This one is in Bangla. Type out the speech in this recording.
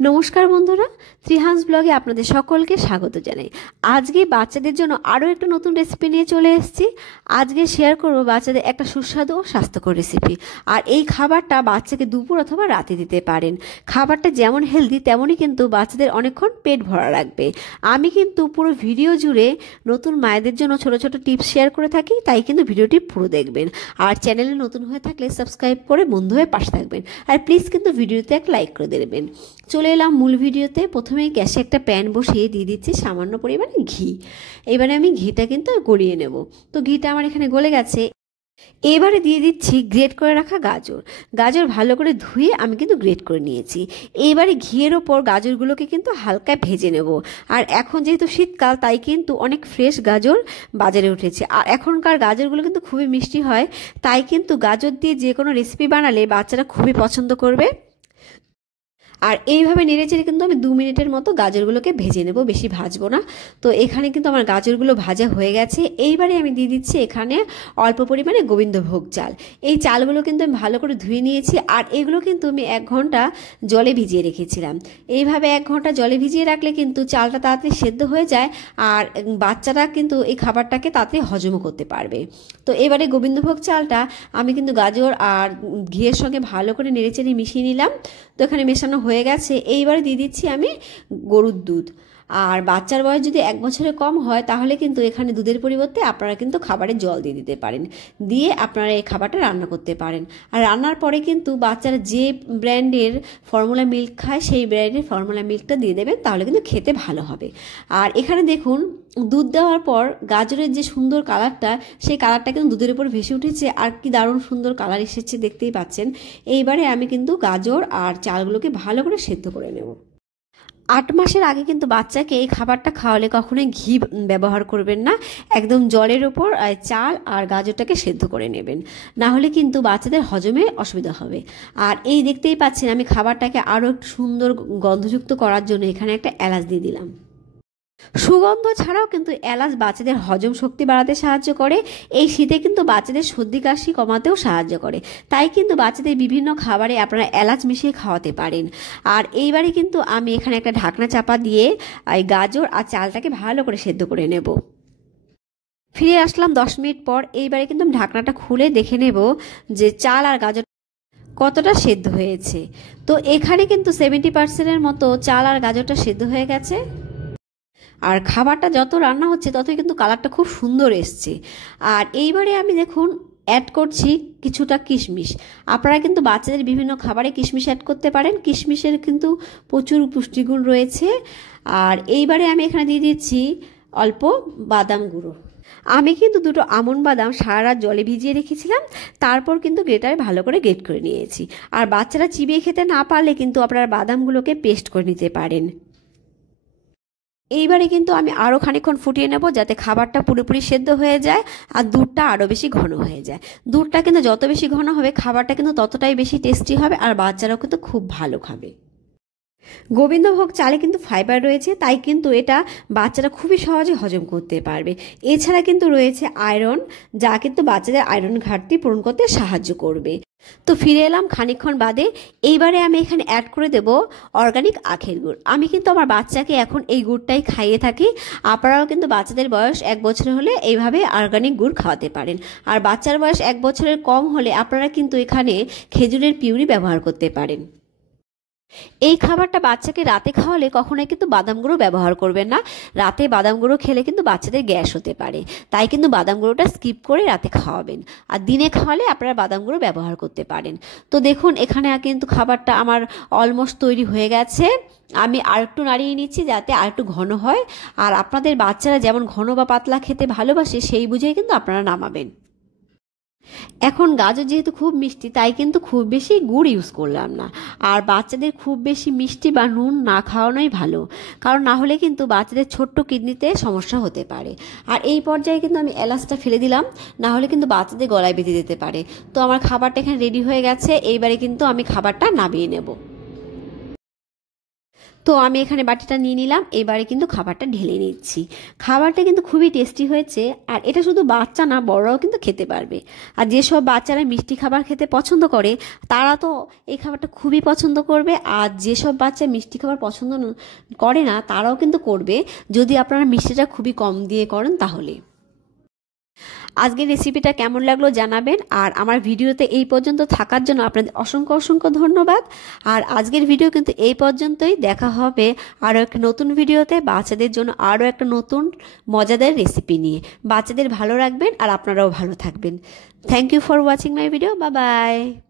নমস্কার বন্ধুরা, ত্রিহান্স ব্লগে আপনাদের সকলকে স্বাগত জানাই। আজকে বাচ্চাদের জন্য আরও একটা নতুন রেসিপি নিয়ে চলে এসেছি। আজকে শেয়ার করব বাচ্চাদের একটা সুস্বাদু ও স্বাস্থ্যকর রেসিপি। আর এই খাবারটা বাচ্চাকে দুপুর অথবা রাতে দিতে পারেন। খাবারটা যেমন হেলদি তেমনই কিন্তু বাচ্চাদের অনেকক্ষণ পেট ভরা রাখবে। আমি কিন্তু পুরো ভিডিও জুড়ে নতুন মায়েদের জন্য ছোট ছোট টিপস শেয়ার করে থাকি, তাই কিন্তু ভিডিওটি পুরো দেখবেন। আর চ্যানেলে নতুন হয়ে থাকলে সাবস্ক্রাইব করে বন্ধু হয়ে পাশে থাকবেন। আর প্লিজ কিন্তু ভিডিওতে একটা লাইক করে দেবেন। চলে এলাম মূল ভিডিওতে। প্রথমেই গ্যাসে একটা প্যান বসিয়ে দিয়ে দিচ্ছি সামান্য পরিমাণে ঘি। এবারে আমি ঘিটা কিন্তু গলিয়ে নেব। তো ঘিটা আমার এখানে গলে গেছে। এবারে দিয়ে দিচ্ছি গ্রেট করে রাখা গাজর। গাজর ভালো করে ধুয়ে আমি কিন্তু গ্রেট করে নিয়েছি। এবারে ঘিয়ের ওপর গাজরগুলোকে কিন্তু হালকা ভেজে নেব। আর এখন যেহেতু শীতকাল, তাই কিন্তু অনেক ফ্রেশ গাজর বাজারে উঠেছে। আর এখনকার গাজরগুলো কিন্তু খুবই মিষ্টি হয়, তাই কিন্তু গাজর দিয়ে যে কোনো রেসিপি বানালে বাচ্চারা খুবই পছন্দ করবে। আর এইভাবে নেড়েচেড়ে কিন্তু আমি 2 মিনিটের মতো গাজরগুলোকে ভেজে নেব, বেশি ভাজবো না। তো এখানে কিন্তু আমার গাজরগুলো ভাজা হয়ে গেছে। এইবারে আমি দিয়ে দিচ্ছি এখানে অল্প পরিমাণে গোবিন্দভোগ চাল। এই চালগুলো কিন্তু আমি ভালো করে ধুয়ে নিয়েছি। আর এগুলো কিন্তু আমি 1 ঘন্টা জলে ভিজিয়ে রেখেছিলাম। এইভাবে 1 ঘন্টা জলে ভিজিয়ে রাখলে কিন্তু চালটা তাড়াতাড়ি সেদ্ধ হয়ে যায়, আর বাচ্চারা কিন্তু এই খাবারটাকে তাড়াতাড়ি হজমও করতে পারবে। তো এবারে গোবিন্দভোগ চালটা আমি কিন্তু গাজর আর ঘিয়ের সঙ্গে ভালো করে নেড়েচেড়ে মিশিয়ে নিলাম। তো এখানে মেশানো হয়ে গেছে। এইবারে দিয়ে দিচ্ছি আমি গরুর দুধ। আর বাচ্চার বয়স যদি 1 বছরের কম হয়, তাহলে কিন্তু এখানে দুধের পরিবর্তে আপনারা কিন্তু খাবারে জল দিয়ে দিতে পারেন। দিয়ে আপনারা এই খাবারটা রান্না করতে পারেন। আর রান্নার পরে কিন্তু বাচ্চারা যে ব্র্যান্ডের ফর্মুলা মিল্ক খায়, সেই ব্র্যান্ডের ফর্মুলা মিল্কটা দিয়ে দেবেন, তাহলে কিন্তু খেতে ভালো হবে। আর এখানে দেখুন, দুধ দেওয়ার পর গাজরের যে সুন্দর কালারটা, সেই কালারটা কিন্তু দুধের উপর ভেসে উঠেছে। আর কি দারুণ সুন্দর কালার এসেছে, দেখতেই পাচ্ছেন। এইবারে আমি কিন্তু গাজর আর চালগুলোকে ভালো করে সেদ্ধ করে নেব। 8 মাসের আগে কিন্তু বাচ্চাকে এই খাবারটা খাওয়ালে কখনোই ঘি ব্যবহার করবেন না। একদম জলের ওপর চাল আর গাজরটাকে সেদ্ধ করে নেবেন, না হলে কিন্তু বাচ্চাদের হজমে অসুবিধা হবে। আর এই দেখতেই পাচ্ছেন, আমি খাবারটাকে আরও একটু সুন্দর গন্ধযুক্ত করার জন্য এখানে একটা এলাচ দিয়ে দিলাম। সুগন্ধ ছাড়াও কিন্তু এলাচ বাচ্চাদের হজম শক্তি বাড়াতে সাহায্য করে। এই শীতে কিন্তু বাচ্চাদের সর্দি কাশি কমাতেও সাহায্য করে। তাই কিন্তু বাচ্চাদের বিভিন্ন খাবারে আপনারা এলাচ মিশিয়ে খাওয়াতে পারেন। আর এইবারে কিন্তু আমি এখানে একটা ঢাকনা চাপা দিয়ে এই গাজর আর চালটাকে ভালো করে সেদ্ধ করে নেব। ফিরে আসলাম 10 মিনিট পর। এইবারে কিন্তু আমি ঢাকনাটা খুলে দেখে নেব যে চাল আর গাজর কতটা সেদ্ধ হয়েছে। তো এখানে কিন্তু 70% মতো চাল আর গাজরটা সেদ্ধ হয়ে গেছে। আর খাবারটা যত রান্না হচ্ছে ততই কিন্তু কালারটা খুব সুন্দর এসছে। আর এইবারে আমি দেখুন অ্যাড করছি কিছুটা কিশমিশ। আপনারা কিন্তু বাচ্চাদের বিভিন্ন খাবারে কিশমিশ অ্যাড করতে পারেন। কিশমিশের কিন্তু প্রচুর পুষ্টিগুণ রয়েছে। আর এইবারে আমি এখানে দিয়ে দিচ্ছি অল্প বাদাম গুঁড়ো। আমি কিন্তু 2টো আমন্ড বাদাম সারা রাত জলে ভিজিয়ে রেখেছিলাম, তারপর কিন্তু গ্রেটারে ভালো করে গ্রেট করে নিয়েছি। আর বাচ্চারা চিবিয়ে খেতে না পারলে কিন্তু আপনারা বাদামগুলোকে পেস্ট করে নিতে পারেন। এইবারে কিন্তু আমি আরও খানিকক্ষণ ফুটিয়ে নেব, যাতে খাবারটা পুরোপুরি সেদ্ধ হয়ে যায় আর দুধটা আরও বেশি ঘন হয়ে যায়। দুধটা কিন্তু যত বেশি ঘন হবে, খাবারটা কিন্তু ততটাই বেশি টেস্টি হবে, আর বাচ্চারাও কিন্তু খুব ভালো খাবে। গোবিন্দভোগ চালে কিন্তু ফাইবার রয়েছে, তাই কিন্তু এটা বাচ্চারা খুবই সহজে হজম করতে পারবে। এছাড়া কিন্তু রয়েছে আয়রন, যা কিন্তু বাচ্চাদের আয়রন ঘাটতি পূরণ করতে সাহায্য করবে। তো ফিরে এলাম খানিকক্ষণ বাদে। এইবারে আমি এখানে অ্যাড করে দেব অর্গানিক আখের গুড়। আমি কিন্তু আমার বাচ্চাকে এখন এই গুড়টাই খাইয়ে থাকি। আপনারাও কিন্তু বাচ্চাদের বয়স 1 বছর হলে এইভাবে অর্গানিক গুড় খাওয়াতে পারেন। আর বাচ্চার বয়স 1 বছরের কম হলে আপনারা কিন্তু এখানে খেজুরের পিউরি ব্যবহার করতে পারেন। এই খাবারটা বাচ্চাকে রাতে খাওয়ালে কখনোই কিন্তু বাদাম গুঁড়ো ব্যবহার করবেন না। রাতে বাদাম গুঁড়ো খেলে কিন্তু বাচ্চাদের গ্যাস হতে পারে, তাই কিন্তু বাদাম গুঁড়োটা স্কিপ করে রাতে খাওয়াবেন। আর দিনে খাওয়ালে আপনারা বাদাম গুঁড়ো ব্যবহার করতে পারেন। তো দেখুন, এখানে কিন্তু খাবারটা আমার অলমোস্ট তৈরি হয়ে গেছে। আমি আরেকটু নাড়িয়ে নিচ্ছি যাতে আরেকটু ঘন হয়। আর আপনাদের বাচ্চারা যেমন ঘন বা পাতলা খেতে ভালোবাসে, সেই বুঝেই কিন্তু আপনারা নামাবেন। এখন গাজর যেহেতু খুব মিষ্টি, তাই কিন্তু খুব বেশি গুড় ইউজ করলাম না। আর বাচ্চাদের খুব বেশি মিষ্টি বা নুন না খাওয়ানোই ভালো, কারণ না হলে কিন্তু বাচ্চাদের ছোট্ট কিডনিতে সমস্যা হতে পারে। আর এই পর্যায়ে কিন্তু আমি এলাচটা ফেলে দিলাম, না হলে কিন্তু বাচ্চাদের গলায় বেঁধে দিতে পারে। তো আমার খাবারটা এখানে রেডি হয়ে গেছে। এইবারে কিন্তু আমি খাবারটা নামিয়ে নেব। তো আমি এখানে বাটিটা নিয়ে নিলাম, এবারে কিন্তু খাবারটা ঢেলে নিচ্ছি। খাবারটা কিন্তু খুবই টেস্টি হয়েছে, আর এটা শুধু বাচ্চা না, বড়রাও কিন্তু খেতে পারবে। আর যেসব বাচ্চারা মিষ্টি খাবার খেতে পছন্দ করে তারা তো এই খাবারটা খুবই পছন্দ করবে, আর যেসব বাচ্চা মিষ্টি খাবার পছন্দ করে না তারাও কিন্তু করবে, যদি আপনারা মিষ্টিটা খুবই কম দিয়ে করেন তাহলে। আজকের রেসিপিটা কেমন লাগলো জানাবেন, আর আমার ভিডিওতে এই পর্যন্ত থাকার জন্য আপনাদের অসংখ্য অসংখ্য ধন্যবাদ। আর আজকের ভিডিও কিন্তু এই পর্যন্তই, দেখা হবে আরও একটা নতুন ভিডিওতে বাচ্চাদের জন্য আরও একটা নতুন মজাদার রেসিপি নিয়ে। বাচ্চাদের ভালো রাখবেন আর আপনারাও ভালো থাকবেন। Thank you for watching my video. Bye by.